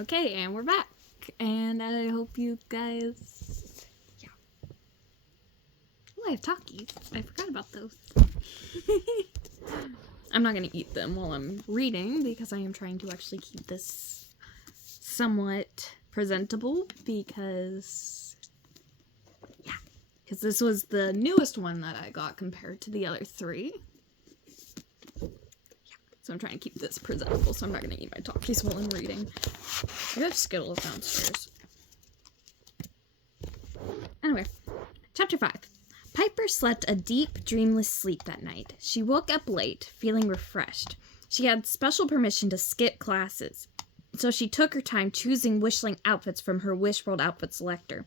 Okay, and we're back. And I hope you guys... Yeah. Oh, I have Takis. I forgot about those. I'm not going to eat them while I'm reading because I am trying to actually keep this somewhat presentable because... Yeah. Because this was the newest one that I got compared to the other three. So I'm trying to keep this presentable, so I'm not going to eat my Takis while I'm reading. I have Skittles downstairs. Anyway, Chapter 5. Piper slept a deep, dreamless sleep that night. She woke up late, feeling refreshed. She had special permission to skip classes, so she took her time choosing Wishling outfits from her Wishworld outfit selector.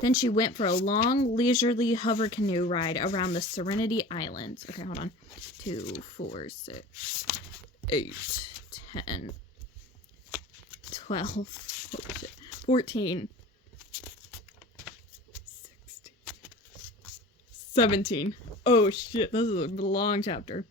Then she went for a long, leisurely hover canoe ride around the Serenity Islands. Okay, hold on. 2, 4, 6, 8, 10, 12, 14, 16, 17. Oh shit, this is a long chapter.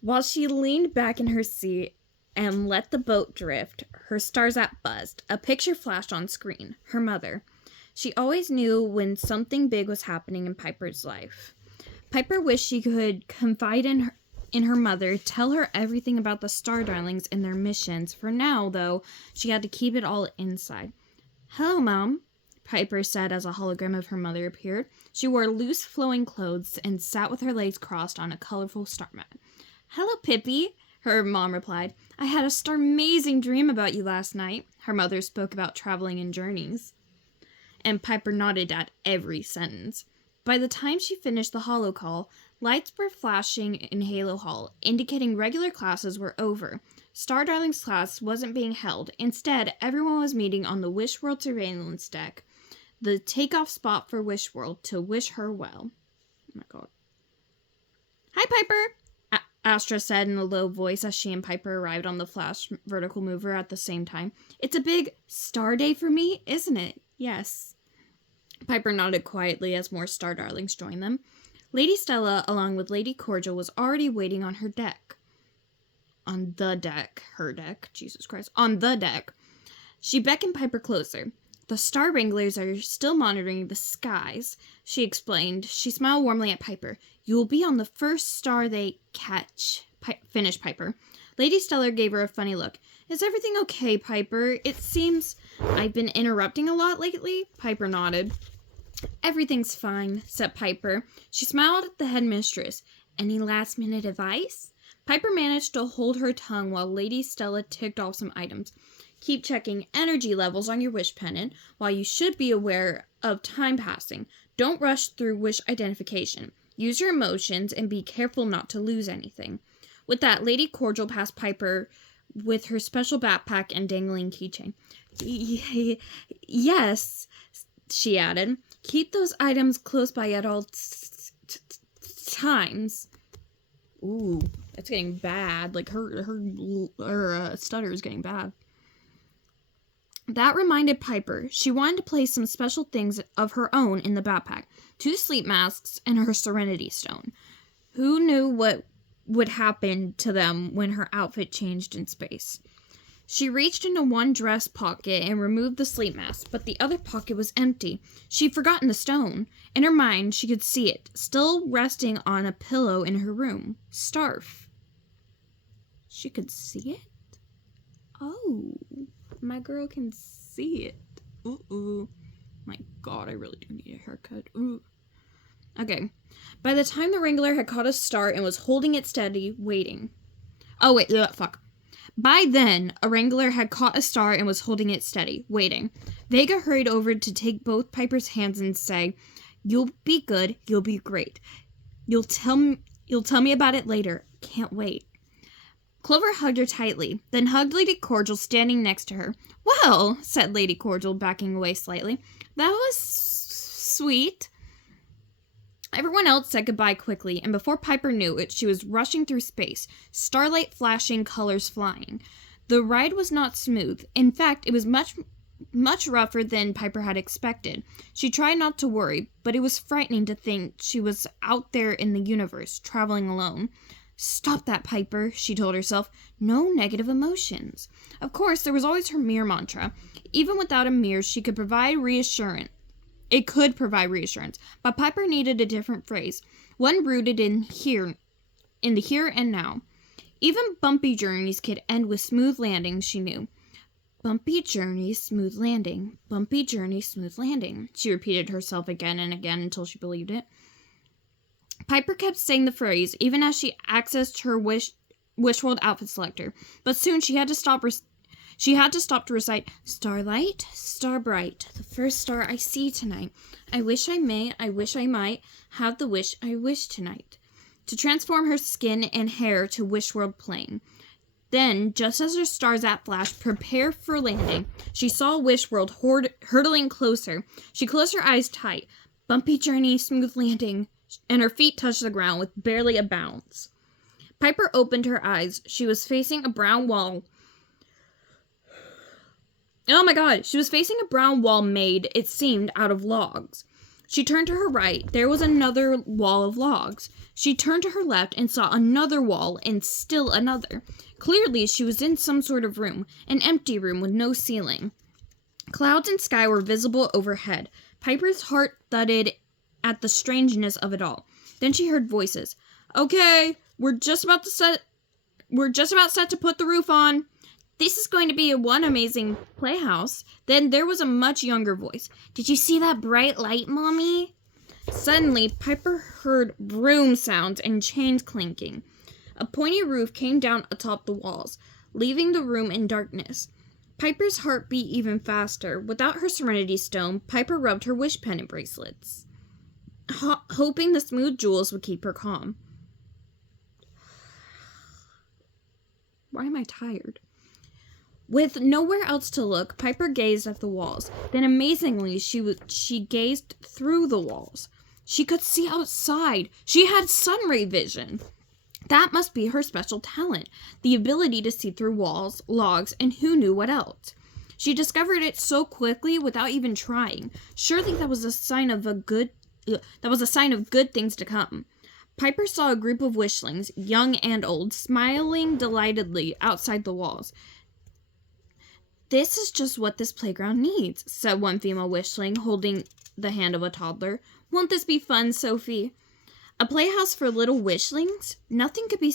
While she leaned back in her seat and let the boat drift, her stars app buzzed. A picture flashed on screen. Her mother. She always knew when something big was happening in Piper's life. Piper wished she could confide in her mother, tell her everything about the Star Darlings and their missions. For now, though, she had to keep it all inside. "Hello, Mom," Piper said as a hologram of her mother appeared. She wore loose, flowing clothes and sat with her legs crossed on a colorful star mat. "Hello, Pippi," her mom replied. "I had a star-amazing dream about you last night." Her mother spoke about traveling and journeys, and Piper nodded at every sentence. By the time she finished the holo call, lights were flashing in Halo Hall, indicating regular classes were over. Star Darlings class wasn't being held. Instead, everyone was meeting on the Wishworld surveillance deck, the takeoff spot for Wishworld, to wish her well. Oh my god. "Hi, Piper," Astra said in a low voice as she and Piper arrived on the Flash vertical mover at the same time. "It's a big star day for me, isn't it?" "Yes." Piper nodded quietly as more Star Darlings joined them. Lady Stella, along with Lady Cordial, was already waiting on her deck. On the deck. Her deck. Jesus Christ. On the deck. She beckoned Piper closer. "The Star Wranglers are still monitoring the skies," she explained. She smiled warmly at Piper. "You will be on the first star they catch," finished Piper. Lady Stella gave her a funny look. "Is everything okay, Piper? It seems I've been interrupting a lot lately." Piper nodded. "Everything's fine," said Piper. She smiled at the headmistress. "Any last-minute advice?" Piper managed to hold her tongue while Lady Stella ticked off some items. "Keep checking energy levels on your wish pendant, while you should be aware of time passing. Don't rush through wish identification. Use your emotions and be careful not to lose anything." With that, Lady Cordial passed Piper with her special backpack and dangling keychain. "Yes," she added. "Keep those items close by at all times." Ooh, that's getting bad. Like, her stutter is getting bad. That reminded Piper she wanted to place some special things of her own in the backpack. 2 sleep masks and her Serenity Stone. Who knew what would happen to them when her outfit changed in space? She reached into one dress pocket and removed the sleep mask, but the other pocket was empty. She'd forgotten the stone. In her mind, she could see it, still resting on a pillow in her room. Starf. She could see it? Oh, my girl can see it. Ooh. My god, I really do need a haircut. Ooh. Okay. By the time the Wrangler had caught a star and was holding it steady, waiting. Oh, wait, fuck. By then, a Wrangler had caught a star and was holding it steady, waiting. Vega hurried over to take both Piper's hands and say, "You'll be good, you'll be great. You'll tell me about it later. Can't wait." Clover hugged her tightly, then hugged Lady Cordial standing next to her. "Well," said Lady Cordial, backing away slightly, "that was sweet." Everyone else said goodbye quickly, and before Piper knew it, she was rushing through space, starlight flashing, colors flying. The ride was not smooth. In fact, it was much rougher than Piper had expected. She tried not to worry, but it was frightening to think she was out there in the universe, traveling alone. Stop that, Piper, she told herself. No negative emotions. Of course, there was always her mirror mantra. Even without a mirror, she could provide reassurance. It could provide reassurance, but Piper needed a different phrase, one rooted in the here and now. Even bumpy journeys could end with smooth landings, she knew. Bumpy journey, smooth landing. Bumpy journey, smooth landing. She repeated herself again and again until she believed it. Piper kept saying the phrase, even as she accessed her Wish World outfit selector. But soon she had to stop to recite, Starlight, star bright, the first star I see tonight. I wish I may, I wish I might, have the wish I wish tonight. To transform her skin and hair to Wish World plain. Then, just as her Starzap flash prepared for landing, she saw Wish World hurtling closer. She closed her eyes tight. Bumpy journey, smooth landing, and her feet touched the ground with barely a bounce. Piper opened her eyes. She was facing a brown wall. Oh my god, she was facing a brown wall made, it seemed, out of logs. She turned to her right. There was another wall of logs. She turned to her left and saw another wall and still another. Clearly, she was in some sort of room, an empty room with no ceiling. Clouds and sky were visible overhead. Piper's heart thudded at the strangeness of it all. Then she heard voices. Okay, we're just about set to put the roof on. This is going to be one amazing playhouse. Then there was a much younger voice. Did you see that bright light, Mommy? Suddenly, Piper heard broom sounds and chains clinking. A pointy roof came down atop the walls, leaving the room in darkness. Piper's heart beat even faster. Without her Serenity Stone, Piper rubbed her wish pendant bracelets, hoping the smooth jewels would keep her calm. Why am I tired? With nowhere else to look, Piper gazed at the walls. Then, amazingly, she gazed through the walls. She could see outside. She had sunray vision. That must be her special talent, the ability to see through walls, logs, and who knew what else. She discovered it so quickly without even trying. Surely that was a sign of good things to come. Piper saw a group of wishlings, young and old, smiling delightedly outside the walls. This is just what this playground needs, said one female wishling, holding the hand of a toddler. Won't this be fun, Sophie? A playhouse for little wishlings? Nothing to be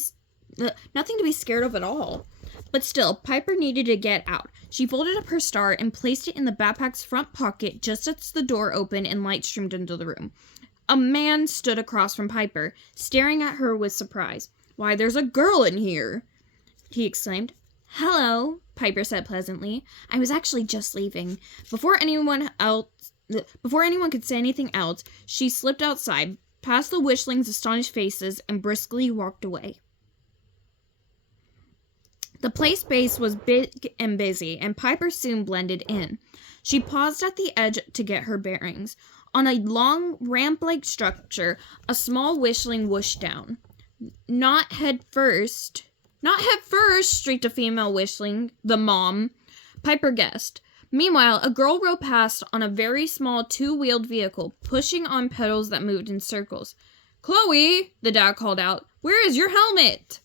scared of at all. But still, Piper needed to get out. She folded up her star and placed it in the backpack's front pocket just as the door opened and light streamed into the room. A man stood across from Piper, staring at her with surprise. Why, there's a girl in here, he exclaimed. Hello, Piper said pleasantly. I was actually just leaving. Before anyone could say anything else, she slipped outside, past the wishlings' astonished faces, and briskly walked away. The play space was big and busy, and Piper soon blended in. She paused at the edge to get her bearings. On a long, ramp-like structure, a small wishling whooshed down. Not head first, shrieked a female wishling, the mom. Piper guessed. Meanwhile, a girl rode past on a very small two-wheeled vehicle, pushing on pedals that moved in circles. Chloe, the dad called out, where is your helmet?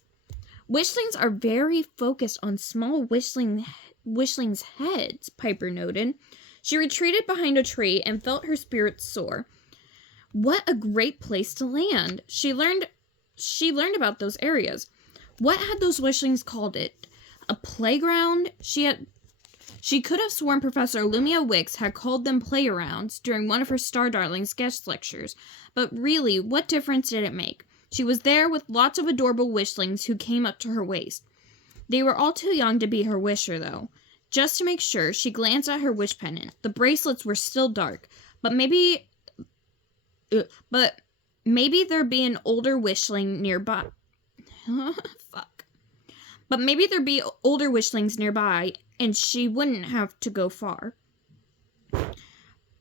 Wishlings are very focused on small wishlings' heads, Piper noted. She retreated behind a tree and felt her spirits soar. What a great place to land. She learned about those areas. What had those wishlings called it? A playground? She could have sworn Professor Lumia Wicks had called them playarounds during one of her Star Darlings guest lectures. But really, what difference did it make? She was there with lots of adorable wishlings who came up to her waist. They were all too young to be her wisher, though. Just to make sure, she glanced at her wish pendant. The bracelets were still dark, but maybe there'd be an older wishling nearby. But maybe there'd be older wishlings nearby, and she wouldn't have to go far.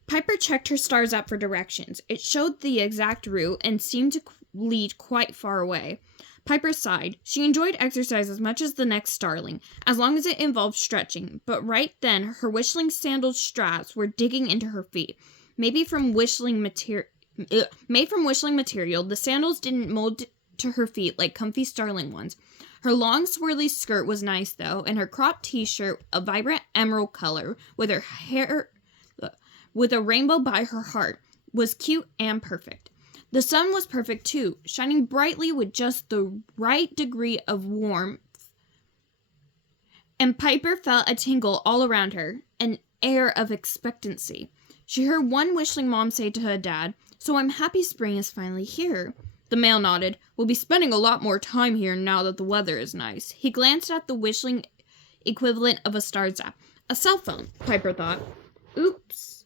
Piper checked her stars app for directions. It showed the exact route and seemed to lead quite far away. Piper sighed. She enjoyed exercise as much as the next starling, as long as it involved stretching, but right then her wishling sandal straps were digging into her feet. Made from wishling material, the sandals didn't mold to her feet like comfy starling ones. Her long swirly skirt was nice though, and her cropped t-shirt, a vibrant emerald color, with her hair with a rainbow by her heart, was cute and perfect. The sun was perfect too, shining brightly with just the right degree of warmth. And Piper felt a tingle all around her, an air of expectancy. She heard one wishling mom say to her dad, "So I'm happy spring is finally here." The male nodded. "We'll be spending a lot more time here now that the weather is nice." He glanced at the wishling equivalent of a star zap. A cell phone, Piper thought. Oops.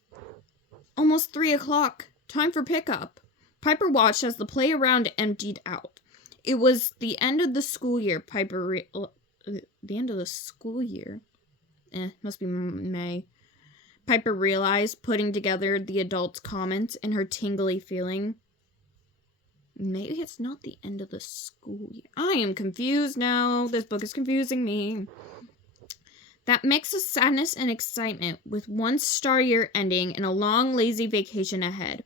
Almost 3 o'clock. Time for pickup. Piper watched as the playground emptied out. It was the end of the school year, the end of the school year? Must be May. Piper realized, putting together the adults' comments in her tingly feeling. Maybe it's not the end of the school year. I am confused now. This book is confusing me. That mix of sadness and excitement, with one star year ending and a long, lazy vacation ahead.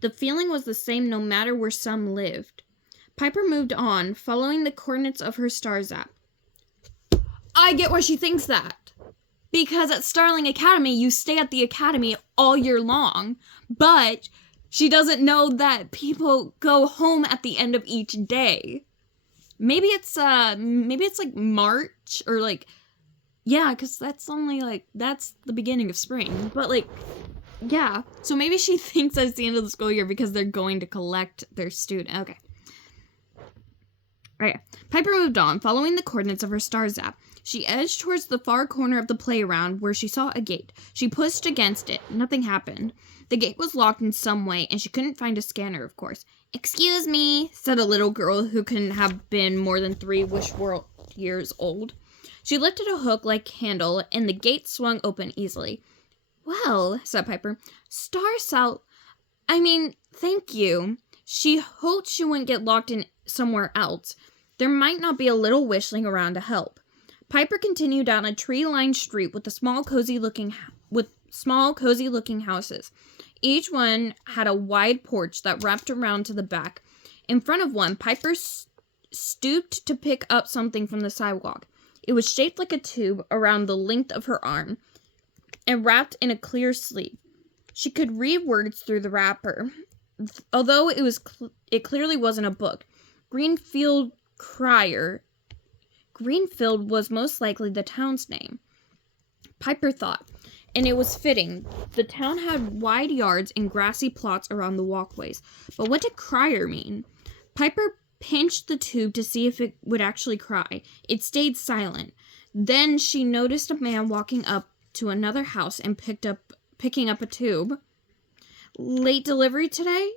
The feeling was the same no matter where some lived. Piper moved on, following the coordinates of her star zap. I get why she thinks that. Because at Starling Academy, you stay at the academy all year long. But she doesn't know that people go home at the end of each day. Maybe it's like March or like, yeah, because that's the beginning of spring. But like, yeah. So maybe she thinks that it's the end of the school year because they're going to collect their student. Okay. Alright. Piper moved on, following the coordinates of her star zap. She edged towards the far corner of the playground where she saw a gate. She pushed against it. Nothing happened. The gate was locked in some way, and she couldn't find a scanner, of course. "Excuse me," said a little girl who couldn't have been more than 3 Wishworld years old. She lifted a hook-like handle, and the gate swung open easily. "Well," said Piper, thank you." She hoped she wouldn't get locked in somewhere else. There might not be a little wishling around to help. Piper continued down a tree-lined street with small, cozy-looking houses. Each one had a wide porch that wrapped around to the back. In front of one, Piper stooped to pick up something from the sidewalk. It was shaped like a tube around the length of her arm and wrapped in a clear sleeve. She could read words through the wrapper, although it clearly wasn't a book. Greenfield was most likely the town's name, Piper thought, and it was fitting. The town had wide yards and grassy plots around the walkways. But what did crier mean? Piper pinched the tube to see if it would actually cry. It stayed silent. Then she noticed a man walking up to another house and picking up a tube. "Late delivery today?"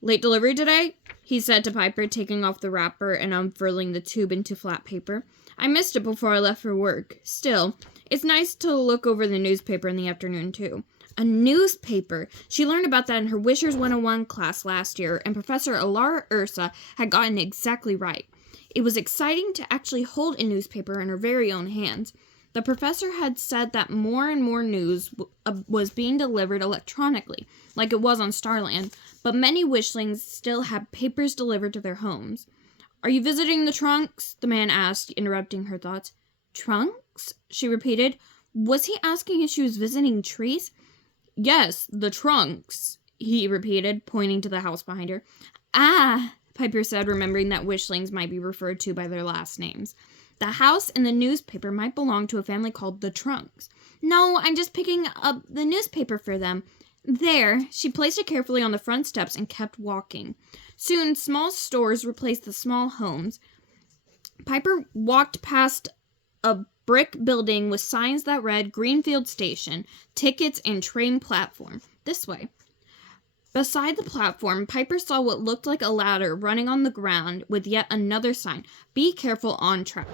"Late delivery today?" he said to Piper, taking off the wrapper and unfurling the tube into flat paper. "I missed it before I left for work. Still, it's nice to look over the newspaper in the afternoon, too." A newspaper! She learned about that in her Wishers 101 class last year, and Professor Alara Ursa had gotten it exactly right. It was exciting to actually hold a newspaper in her very own hands. The professor had said that more and more news was being delivered electronically, like it was on Starland, but many wishlings still had papers delivered to their homes. "Are you visiting the Trunks?" the man asked, interrupting her thoughts. "Trunks?" she repeated. Was he asking if she was visiting trees? "Yes, the Trunks," he repeated, pointing to the house behind her. "Ah," Piper said, remembering that wishlings might be referred to by their last names. The house and the newspaper might belong to a family called the Trunks. "No, I'm just picking up the newspaper for them." There, she placed it carefully on the front steps and kept walking. Soon, small stores replaced the small homes. Piper walked past a brick building with signs that read Greenfield Station, tickets, and train platform. This way. Beside the platform, Piper saw what looked like a ladder running on the ground with yet another sign, "Be careful on track."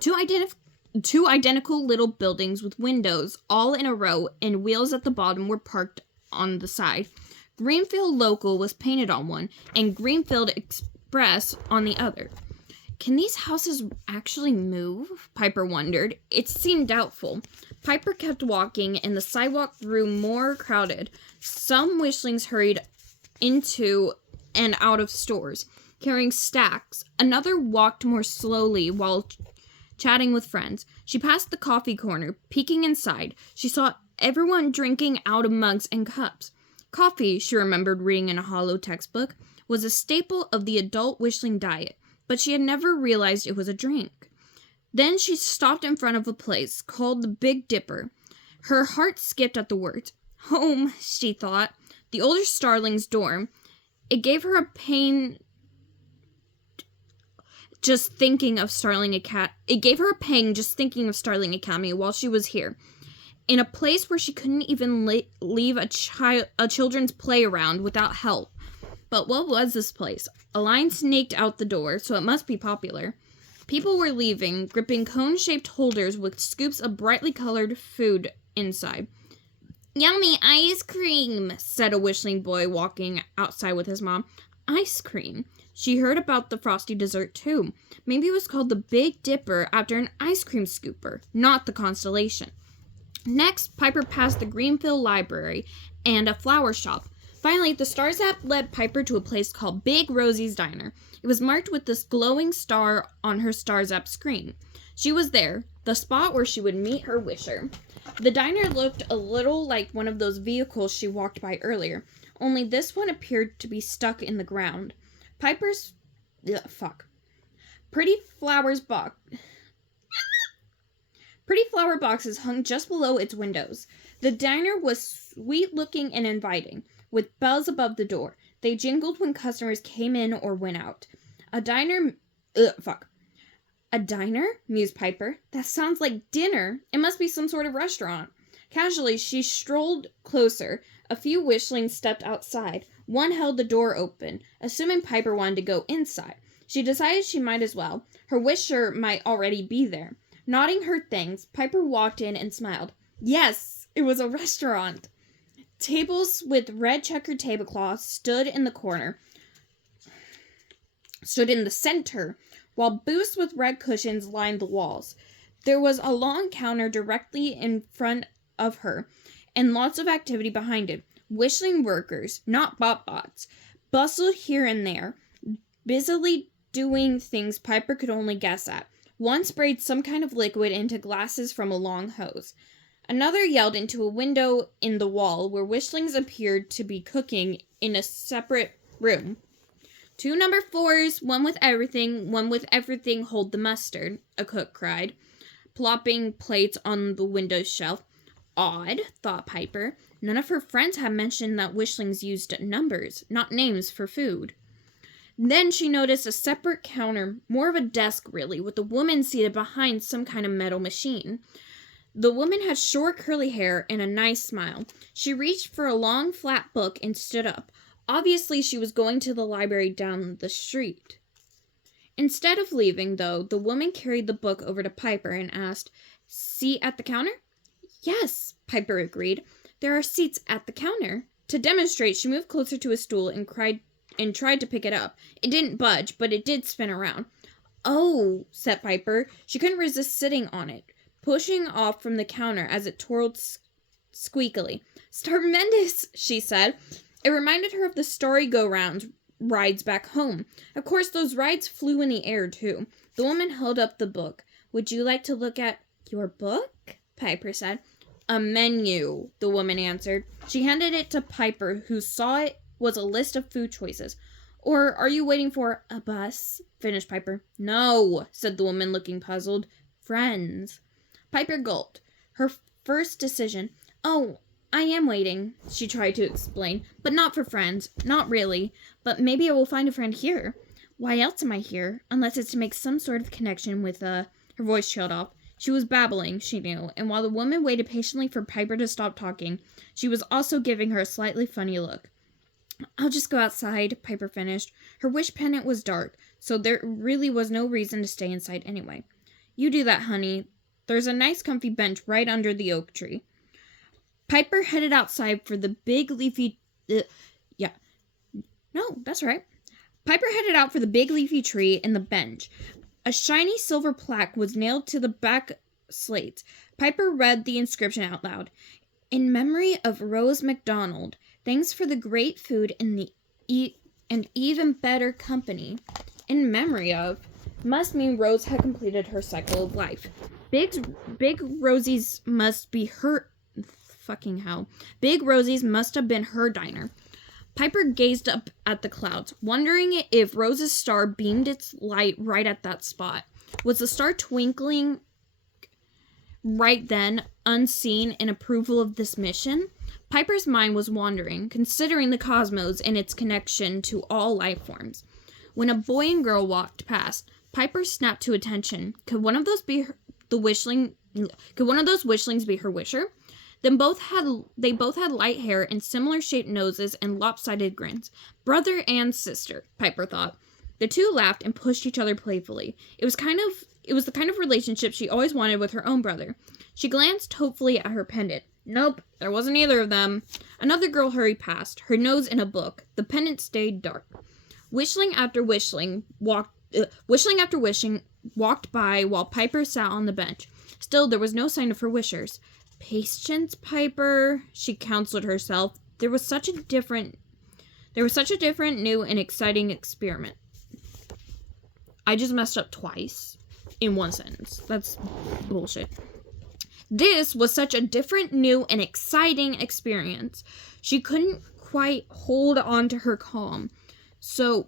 Two identical little buildings with windows all in a row and wheels at the bottom were parked on the side. Greenfield Local was painted on one and Greenfield Express on the other. Can these houses actually move? Piper wondered. It seemed doubtful. Piper kept walking, and the sidewalk grew more crowded. Some wishlings hurried into and out of stores, carrying stacks. Another walked more slowly while chatting with friends. She passed the coffee corner. Peeking inside, she saw everyone drinking out of mugs and cups. Coffee, she remembered reading in a hollow textbook, was a staple of the adult Wishling diet, but she had never realized it was a drink. Then she stopped in front of a place called the Big Dipper. Her heart skipped at the words. Home, she thought. The older Starling's dorm. It gave her a pain just thinking of Starling Academy while she was here. In a place where she couldn't even leave a children's playground without help. But what was this place? A line snaked out the door, so it must be popular. People were leaving, gripping cone-shaped holders with scoops of brightly colored food inside. Yummy ice cream, said a Wishling boy walking outside with his mom. Ice cream. She heard about the frosty dessert too. Maybe it was called the Big Dipper after an ice cream scooper, not the Constellation. Next, Piper passed the Greenfield Library and a flower shop. Finally, the Stars app led Piper to a place called Big Rosie's Diner. It was marked with this glowing star on her Stars app screen. She was there, the spot where she would meet her wisher. The diner looked a little like one of those vehicles she walked by earlier, only this one appeared to be stuck in the ground. Piper's... Pretty flower boxes hung just below its windows. The diner was sweet-looking and inviting, with bells above the door. They jingled when customers came in or went out. A diner, mused Piper. That sounds like dinner. It must be some sort of restaurant. Casually, she strolled closer. A few Wishlings stepped outside. One held the door open, assuming Piper wanted to go inside. She decided she might as well. Her wisher might already be there. Nodding her thanks, Piper walked in and smiled. Yes, it was a restaurant. Tables with red checkered tablecloths stood in the center, while booths with red cushions lined the walls. There was a long counter directly in front of her, and lots of activity behind it. Wishling workers, not bots, bustled here and there, busily doing things Piper could only guess at. One sprayed some kind of liquid into glasses from a long hose. Another yelled into a window in the wall where Wishlings appeared to be cooking in a separate room. 2 number 4s, one with everything, hold the mustard, a cook cried, plopping plates on the window shelf. Odd, thought Piper. None of her friends had mentioned that Wishlings used numbers, not names, for food. Then she noticed a separate counter, more of a desk really, with a woman seated behind some kind of metal machine. The woman had short curly hair and a nice smile. She reached for a long flat book and stood up. Obviously she was going to the library down the street. Instead of leaving, though, the woman carried the book over to Piper and asked, "Seat at the counter?" "Yes," Piper agreed. "There are seats at the counter." To demonstrate, she moved closer to a stool and tried to pick it up. It didn't budge, but it did spin around. "Oh," said Piper. She couldn't resist sitting on it, pushing off from the counter as it twirled squeakily. "Starmendous," she said. It reminded her of the Story-Go-Round rides back home. Of course, those rides flew in the air, too. The woman held up the book. "Would you like to look at your book?" Piper said. "A menu," the woman answered. She handed it to Piper, who saw it was a list of food choices. "Or are you waiting for a bus?" finished Piper. "No," said the woman, looking puzzled. "Friends." Piper gulped. Her first decision. "Oh, I am waiting," she tried to explain. "But not for friends. Not really. But maybe I will find a friend here. Why else am I here? Unless it's to make some sort of connection with, Her voice trailed off. She was babbling, she knew, and while the woman waited patiently for Piper to stop talking, she was also giving her a slightly funny look. "I'll just go outside," Piper finished. Her wish pendant was dark, so there really was no reason to stay inside anyway. "You do that, honey. There's a nice comfy bench right under the oak tree." Piper headed outside for the big leafy... Piper headed out for the big leafy tree and the bench. A shiny silver plaque was nailed to the back slate. Piper read the inscription out loud. "In memory of Rose MacDonald, thanks for the great food and and even better company in memory of must mean Rose had completed her cycle of life. Big Rosie's must be her fucking hell. Big Rosie's must have been her diner. Piper gazed up at the clouds, wondering if Rose's star beamed its light right at that spot. Was the star twinkling right then, unseen, in approval of this mission? Piper's mind was wandering, considering the cosmos and its connection to all life forms. When a boy and girl walked past, Piper snapped to attention. Could one of those be the wishling? Could one of those wishlings be her wisher? They both had light hair and similar shaped noses and lopsided grins. Brother and sister, Piper thought. The two laughed and pushed each other playfully. It was the kind of relationship she always wanted with her own brother. She glanced hopefully at her pendant. Nope, there wasn't either of them. Another girl hurried past, her nose in a book. The pendant stayed dark. Wishling after wishling walked by while Piper sat on the bench. Still, there was no sign of her wishers. Patience, Piper, she counseled herself. There was such a different, new, and exciting experiment. I just messed up twice in one sentence. That's bullshit. This was such a different, new, and exciting experience. She couldn't quite hold on to her calm. So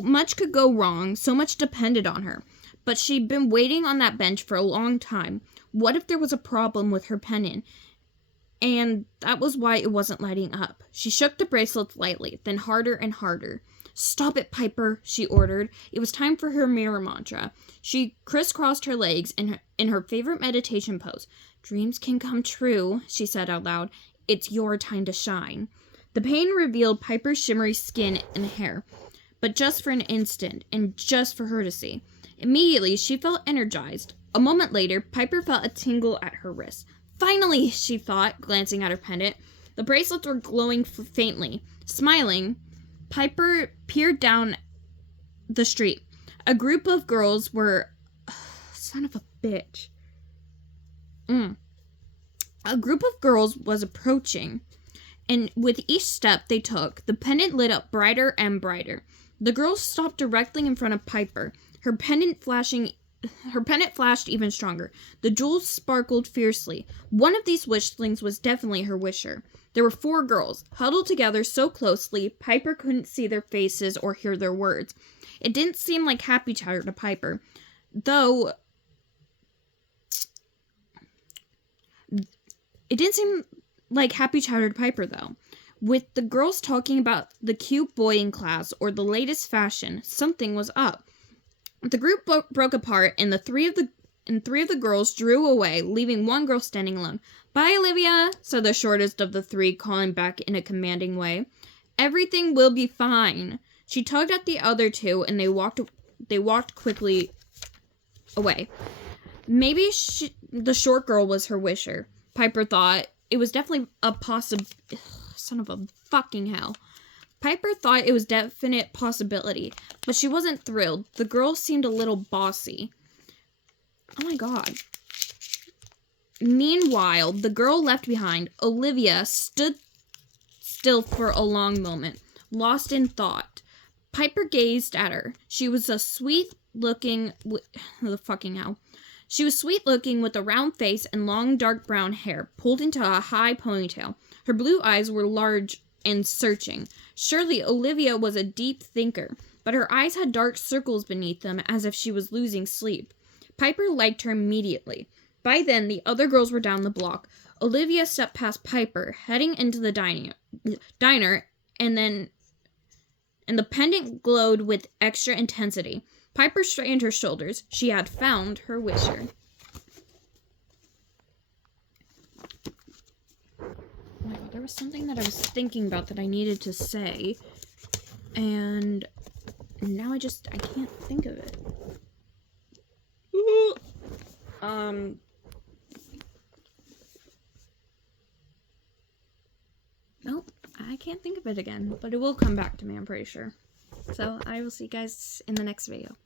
much could go wrong, so much depended on her. But she'd been waiting on that bench for a long time. What if there was a problem with her pendant? And that was why it wasn't lighting up. She shook the bracelets lightly, then harder and harder. "Stop it, Piper," she ordered. It was time for her mirror mantra. She crisscrossed her legs in her favorite meditation pose. "Dreams can come true," she said out loud. "It's your time to shine." The pain revealed Piper's shimmery skin and hair, but just for an instant, and just for her to see. Immediately, she felt energized. A moment later, Piper felt a tingle at her wrist. Finally, she thought, glancing at her pendant. The bracelets were glowing faintly. Smiling, Piper peered down the street. A group of girls were... son of a bitch. A group of girls was approaching, and with each step they took, the pendant lit up brighter and brighter. The girls stopped directly in front of Piper, her pendant flashed even stronger. The jewels sparkled fiercely. One of these wishlings was definitely her wisher. There were 4 girls, huddled together so closely, Piper couldn't see their faces or hear their words. It didn't seem like happy chatter to Piper, though. With the girls talking about the cute boy in class or the latest fashion, something was up. The group broke apart, and three of the girls drew away, leaving one girl standing alone. "Bye, Olivia," said the shortest of the 3, calling back in a commanding way. "Everything will be fine." She tugged at the other 2, and they walked quickly away. Maybe the short girl was her wisher, Piper thought. It was definitely a son of a fucking hell. Piper thought it was definite possibility, but she wasn't thrilled. The girl seemed a little bossy. Oh my god. Meanwhile, the girl left behind, Olivia, stood still for a long moment, lost in thought. Piper gazed at her. She was a sweet-looking... She was sweet-looking with a round face and long dark brown hair, pulled into a high ponytail. Her blue eyes were large and searching. Surely Olivia was a deep thinker, but her eyes had dark circles beneath them as if she was losing sleep. Piper liked her immediately. By then, the other girls were down the block. Olivia stepped past Piper, heading into the diner, and the pendant glowed with extra intensity. Piper straightened her shoulders. She had found her wisher. Oh my god, there was something that I was thinking about that I needed to say, and now I can't think of it. Nope, I can't think of it again, but it will come back to me, I'm pretty sure. So I will see you guys in the next video.